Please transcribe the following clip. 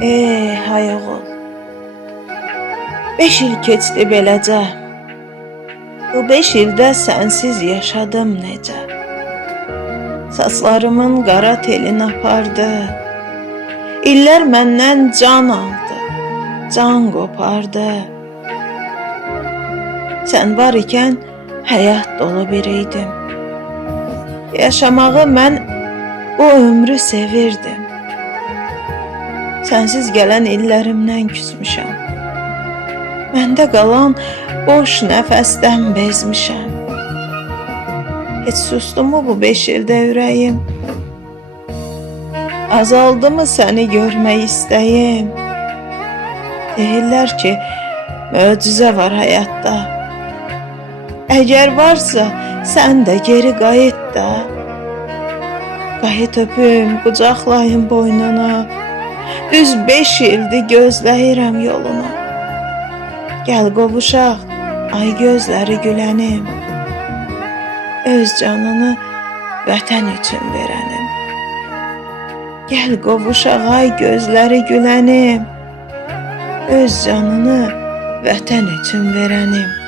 Hay oğul, 5 il keçdi beləcə. Bu 5 ildə sənsiz yaşadım necə. Saçlarımın qara telin apardı. İllər məndən can aldı, can qopardı. Sən var ikən həyat dolu biriydim. Yaşamağı mən bu ömrü sevirdim. Sənsiz gələn illərimdən küsmüşəm. Məndə qalan boş nəfəsdən bezmişəm. Heç sustumu bu 5 ildə ürəyim? Azaldımı səni görmək istəyim? Deyirlər ki, möcüzə var həyatda. Əgər varsa, sən də geri qayıt da. Qayıt öpüm, qucaqlayım boynunu. Düz 5 ildir gözləyirəm yolunu. Gəl qovuşaq, ay gözləri gülənim. Öz canını vətən üçün verənim. Gəl qovuşaq, ay gözləri gülənim. Öz canını vətən üçün verənim.